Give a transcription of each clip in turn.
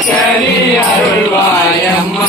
நகரி அருள்வாயம்மா.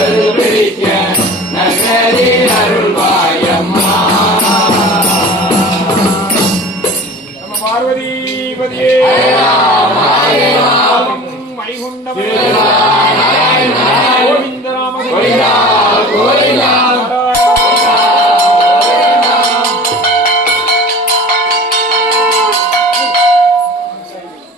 பொற்பதங்கள் பிடிக்க நகரில் அருள்வாயம்மா பார்வதிபதியே